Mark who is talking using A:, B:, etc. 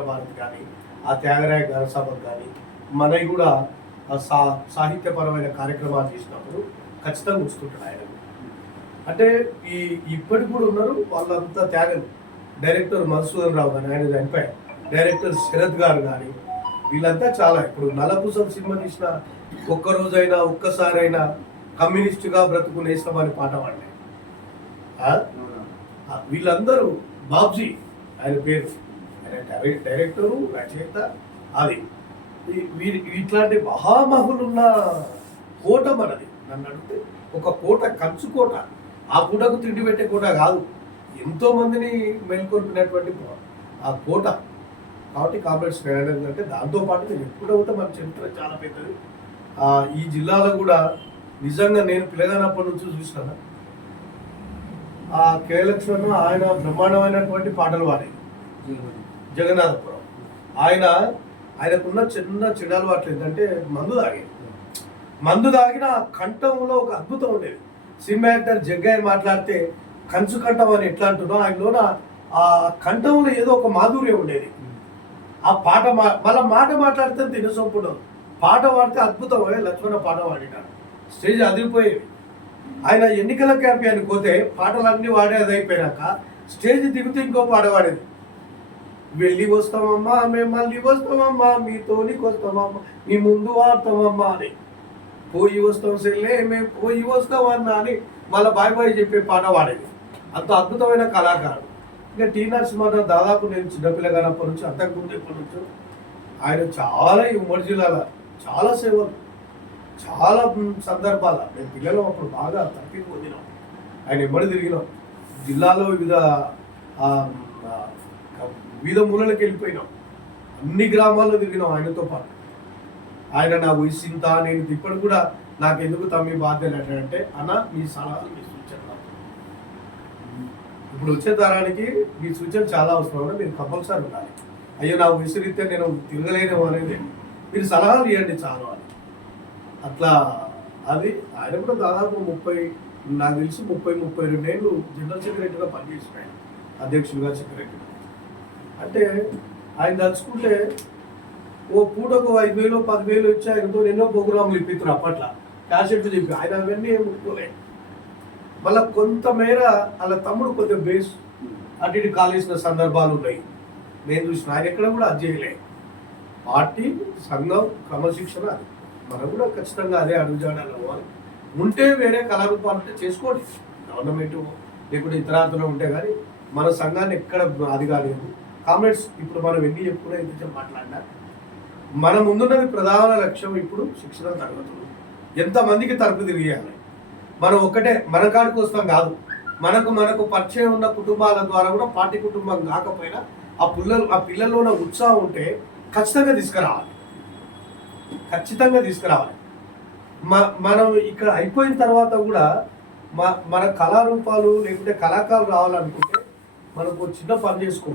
A: భారత్ కానీ ఆ త్యాగరాయ గాన కానీ మనవి కూడా సా సాహిత్యపరమైన కార్యక్రమాలు చేసినప్పుడు ఖచ్చితంగా వస్తుంటాడు ఆయన అంటే ఈ ఇప్పటికి కూడా ఉన్నారు వాళ్ళంతా త్యాగం. డైరెక్టర్ మధుసూదన్ రావు కానీ ఆయన చనిపోయారు. డైరెక్టర్ శరత్ గారు కానీ వీళ్ళంతా చాలా ఇప్పుడు నలపుసం సినిమా తీసిన ఒక్క రోజైనా ఒక్కసారైనా కమ్యూనిస్టుగా బ్రతుకు నేస్తాం అని పాట పాడినాయి వీళ్ళందరూ బాబ్జీ ఆయన పేరు. డైరెక్టరు రచయిత అది. వీరి ఇట్లాంటి మహామహులున్న కోట మనది. నన్ను అడిగితే ఒక కోట కంచు కోట. ఆ కోటకు తిండి పెట్టే కోట కాదు. ఎంతో మందిని మేల్కొల్పినటువంటి ఆ కోట. కాబట్టి కామ్రేడ్స్ అంటే దాంతో పాటు నేను ఎప్పుడు అవుతా మన చరిత్ర చాలా పెద్దది. ఈ జిల్లాలో కూడా నిజంగా నేను పిల్లగానప్పటి నుంచి చూసినా ఆ కేలక్ష్మణ్ ఆయన బ్రహ్మాండమైనటువంటి పాటలు పాడేది జగన్నాథపురం. ఆయన ఆయనకున్న చిన్న చెడు అలవాట్లు ఏంటంటే మందు తాగేది. మందు తాగిన కంఠంలో ఒక అద్భుతం ఉండేది. సినిమా యాక్టర్ జగ్గయ్య మాట్లాడితే కంచు కంఠం అని ఎట్లా అంటున్నా ఆయనలోన ఆ కంఠంలో ఏదో ఒక మాధుర్యం ఉండేది. ఆ పాట మా మళ్ళీ మాట మాట్లాడితే తినసొప్పుడు పాట పాడితే అద్భుతం లక్ష్మణ పాట పాడినాడు స్టేజ్ అదిరిపోయేవి ఆయన ఎన్నికల క్యాంపెయిన్ పోతే పాటలన్నీ వాడేది అయిపోయినాక స్టేజ్ దిగితే ఇంకో పాట పాడేది వెళ్ళి వస్తామమ్మా మేము మళ్ళీ వస్తామమ్మా మీతోనికి వస్తామమ్మా మీ ముందు వాడతామమ్మా అని. పోయి వస్తాం సెల్లే మేము పోయి వస్తాం అన్నా అని మళ్ళీ బాయ్ బాయ్ చెప్పే పాట పాడేది. అంత అద్భుతమైన కళాకారుడు. ఇంకా టీ నరసింహ దాదాపు నేను చిన్నపిల్లగానప్పటి నుంచి అంతకుముందు ఎప్పటి నుంచి ఆయన చాలా ఈ ఉమ్మడి జిల్లాలో చాలా సేవలు చాలా సందర్భాల. మేము పిల్లలు అప్పుడు బాగా తప్పి పొందినాం ఆయన ఎమ్మడి తిరిగినాం. జిల్లాలో వివిధ వివిధ మూలలకు వెళ్ళిపోయినాం. అన్ని గ్రామాల్లో తిరిగినాం ఆయనతో పాటు. ఆయన నా వయసు ఇంత నేను ఇప్పటికి కూడా నాకు ఎందుకు తమ్మి బాధ్యత అంటే అన్న మీ సలహాలు మీ సూచనలు ఇప్పుడు వచ్చే తరానికి మీ సూచన చాలా అవసరం మీరు కంపల్సరీ ఉండాలి. అయ్యో నా వయసు రీత్యా నేను తిరగలేను అనేది మీరు సలహాలు ఇవ్వండి చాలు అని. అట్లా అది ఆయన కూడా దాదాపు ముప్పై నాకు తెలిసి ముప్పై ముప్పై రెండు ఏళ్ళు జనరల్ సెక్రటరీగా పనిచేసిన ఆయన అధ్యక్షుడిగా సెక్రటరీ అంటే ఆయన తలుచుకుంటే ఓ పూటకు ఐదు వేలు పదివేలు వచ్చి ఆయనతో ఎన్నో ప్రోగ్రాములు ఇప్పిస్తారు అప్పట్లో. క్యాసెట్లు చెప్పి ఆయన అవన్నీ ఏం ముట్టుకోలే మళ్ళీ కొంతమేర వాళ్ళ తమ్ముడు కొంచెం బేస్ అటు ఇటు కాలేసిన సందర్భాలు ఉన్నాయి. నేను చూసిన ఆయన ఎక్కడ కూడా అది చేయలే. పార్టీ సంఘం క్రమశిక్షణ అది. మనం కూడా ఖచ్చితంగా అదే అడుగుజాడాలి అవ్వాలి ఉంటే వేరే కళారూపాలు ఉంటే చేసుకోండి. గవర్నమెంట్ లేకుంటే ఇతరాతలో ఉంటే కానీ మన సంఘాన్ని ఎక్కడ అది కాలేదు కామ్రేడ్స్ ఇప్పుడు మనం ఎన్ని చెప్పుకున్నా ఎంత మాట్లాడినా. మన ముందున్నది ప్రధాన లక్ష్యం ఇప్పుడు శిక్షణ తరగతులు. ఎంతమందికి తరపు తిరిగేయాలి? మనం ఒక్కటే మన కాడికి వస్తాం కాదు. మనకు మనకు పరిచయం ఉన్న కుటుంబాల ద్వారా కూడా పార్టీ కుటుంబం కాకపోయినా ఆ పిల్లలు ఆ పిల్లల్లో ఉన్న ఉత్సాహం ఉంటే ఖచ్చితంగా తీసుకురావాలి. ఖచ్చితంగా తీసుకురావాలి. మ మనం ఇక్కడ అయిపోయిన తర్వాత కూడా మన కళారూపాలు లేకుంటే కళాకారులు రావాలనుకుంటే మనకు చిన్న పని చేసుకో